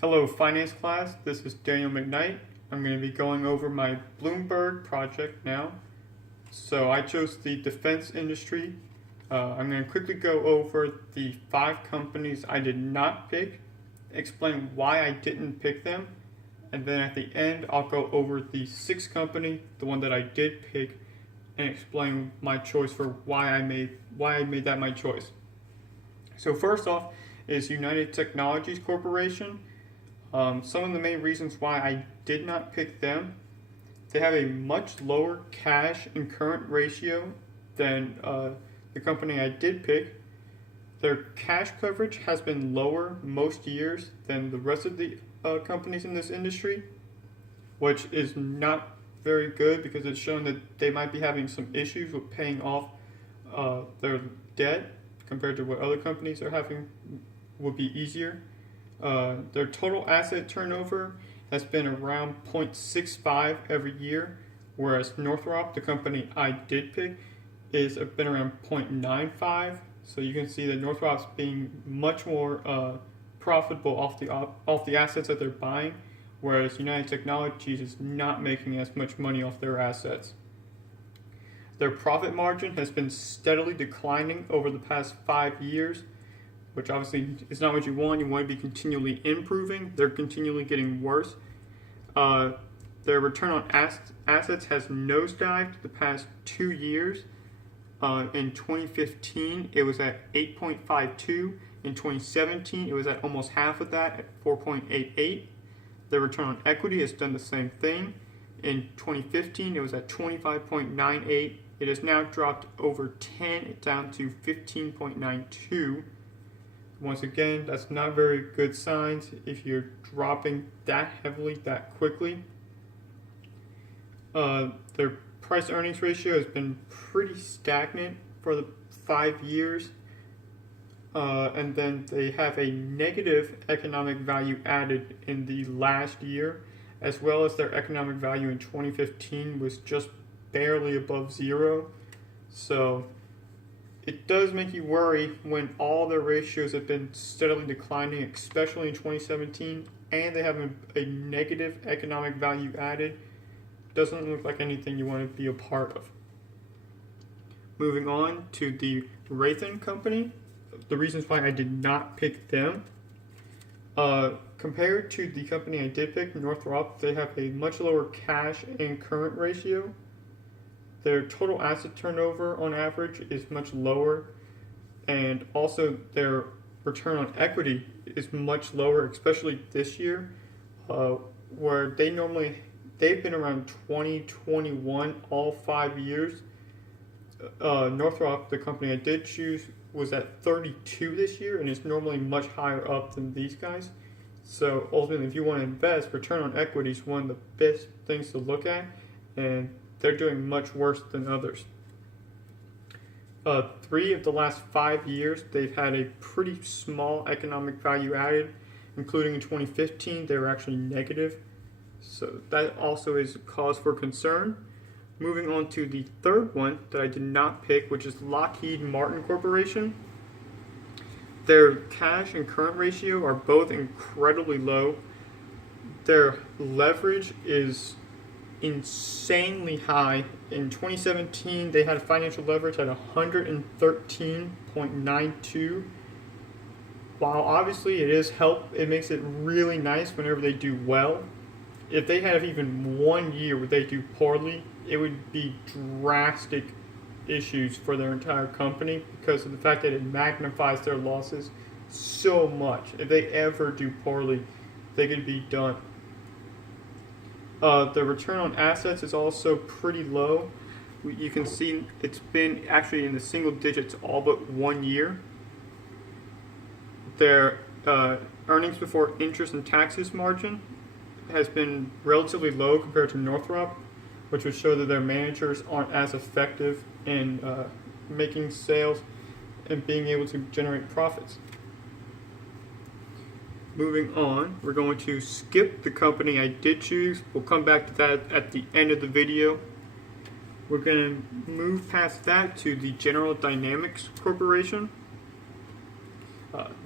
Hello finance class, this is Daniel McKnight. I'm going to be going over my Bloomberg project now. So I chose the defense industry. I'm going to quickly go over the 5 companies I did not pick, explain why I didn't pick them, and then at the end I'll go over the 6th company, the one that I did pick, and explain my choice for why I made that my choice. So first off is United Technologies Corporation. Some of the main reasons why I did not pick them: they have a much lower cash and current ratio than the company I did pick. Their cash coverage has been lower most years than the rest of the companies in this industry, which is not very good because it's shown that they might be having some issues with paying off their debt compared to what other companies are having would be easier. Their total asset turnover has been around 0.65 every year, whereas Northrop, the company I did pick, is been around 0.95. So you can see that Northrop's being much more profitable off the assets that they're buying, whereas United Technologies is not making as much money off their assets. Their profit margin has been steadily declining over the past 5 years, which obviously is not what you want. You want to be continually improving. They're continually getting worse. Their return on assets has nosedived the past 2 years. In 2015, it was at 8.52. In 2017, it was at almost half of that, at 4.88. Their return on equity has done the same thing. In 2015, it was at 25.98. It has now dropped over 10, down to 15.92. Once again, that's not very good signs if you're dropping that heavily, that quickly. Their price earnings ratio has been pretty stagnant for the 5 years. And then they have a negative economic value added in the last year, as well as their economic value in 2015 was just barely above 0. So it does make you worry when all their ratios have been steadily declining, especially in 2017, and they have a negative economic value added. Doesn't look like anything you want to be a part of. Moving on to the Raytheon company, the reasons why I did not pick them. Compared to the company I did pick, Northrop, they have a much lower cash and current ratio. Their total asset turnover on average is much lower, and also their return on equity is much lower, especially this year, where they've been around 2021 all 5 years. Northrop, the company I did choose, was at 32 this year, and is normally much higher up than these guys. So ultimately, if you want to invest, return on equity is one of the best things to look at, and they're doing much worse than others. 3 of the last 5 years, they've had a pretty small economic value added, including in 2015, they were actually negative. So that also is a cause for concern. Moving on to the 3rd one that I did not pick, which is Lockheed Martin Corporation. Their cash and current ratio are both incredibly low. Their leverage is insanely high. In 2017, they had a financial leverage at 113.92. While obviously it makes it really nice whenever they do well. If they have even 1 year where they do poorly, it would be drastic issues for their entire company because of the fact that it magnifies their losses so much. If they ever do poorly, they could be done. The return on assets is also pretty low. You can see it's been actually in the single digits all but 1 year. Their earnings before interest and taxes margin has been relatively low compared to Northrop, which would show that their managers aren't as effective in making sales and being able to generate profits. Moving on, we're going to skip the company I did choose. We'll come back to that at the end of the video. We're going to move past that to the General Dynamics Corporation.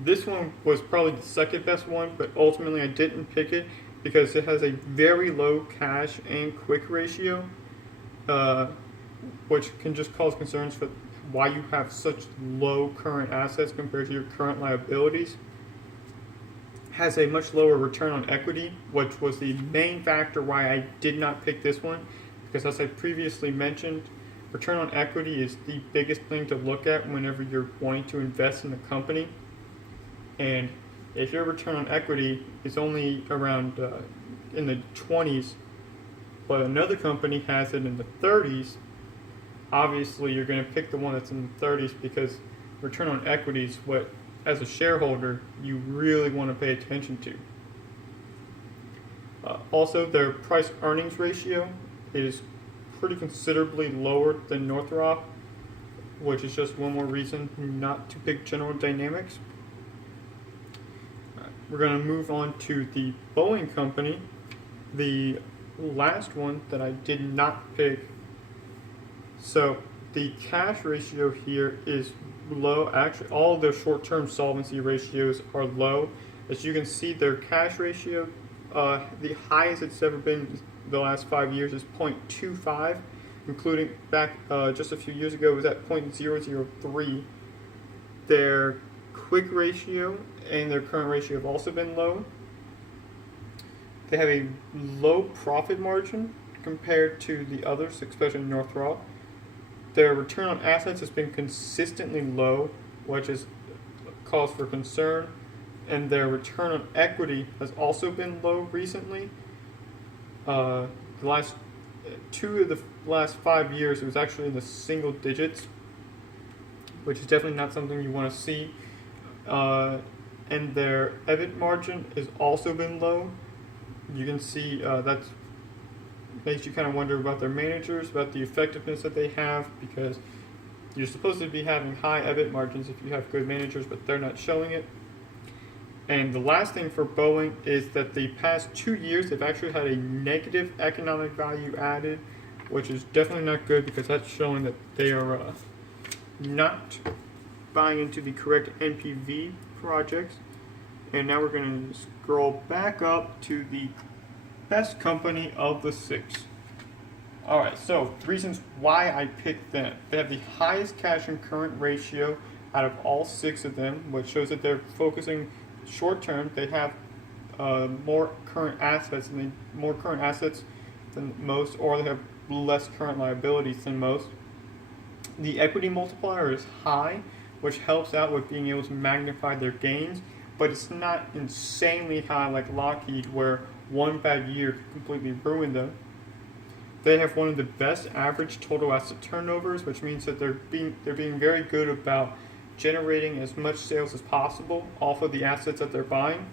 This one was probably the second best one, but ultimately I didn't pick it because it has a very low cash and quick ratio, which can just cause concerns for why you have such low current assets compared to your current liabilities. Has a much lower return on equity, which was the main factor why I did not pick this one, because as I previously mentioned, return on equity is the biggest thing to look at whenever you're wanting to invest in a company. And if your return on equity is only around in the 20s, but another company has it in the 30s, obviously you're going to pick the one that's in the 30s because return on equity is what, as a shareholder, you really want to pay attention to. Also, their price earnings ratio is pretty considerably lower than Northrop, which is just one more reason not to pick General Dynamics. We're going to move on to the Boeing company, the last one that I did not pick. So the cash ratio here is low. Actually, all of their short-term solvency ratios are low. As you can see, their cash ratio, the highest it's ever been the last 5 years is 0.25, including back just a few years ago it was at 0.003. Their quick ratio and their current ratio have also been low. They have a low profit margin compared to the others, especially Northrop. Their return on assets has been consistently low, which is cause for concern, and their return on equity has also been low recently. The last two of the last 5 years, it was actually in the single digits, which is definitely not something you want to see. And their EBIT margin has also been low. You can see that makes you kind of wonder about their managers, about the effectiveness that they have, because you're supposed to be having high EBIT margins if you have good managers, but they're not showing it. And the last thing for Boeing is that the past 2 years they've actually had a negative economic value added, which is definitely not good because that's showing that they are not buying into the correct NPV projects. And now we're going to scroll back up to the best company of the 6. Alright, so reasons why I picked them. They have the highest cash and current ratio out of all 6 of them, which shows that they're focusing short term. They have more current assets than most, or they have less current liabilities than most. The equity multiplier is high, which helps out with being able to magnify their gains, but it's not insanely high like Lockheed, where one bad year could completely ruin them. They have one of the best average total asset turnovers, which means that they're being very good about generating as much sales as possible off of the assets that they're buying.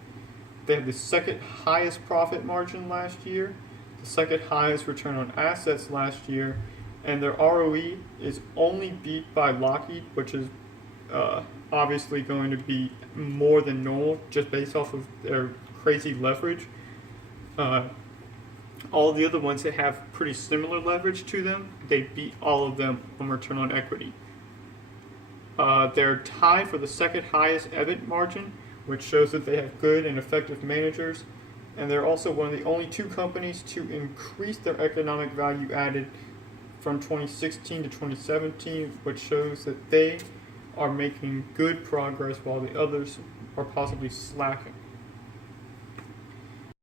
They have the second highest profit margin last year, the second highest return on assets last year, and their ROE is only beat by Lockheed, which is obviously going to be more than normal just based off of their crazy leverage. All the other ones that have pretty similar leverage to them, they beat all of them on return on equity. They're tied for the second highest EBIT margin, which shows that they have good and effective managers. And they're also one of the only 2 companies to increase their economic value added from 2016 to 2017, which shows that they are making good progress while the others are possibly slacking.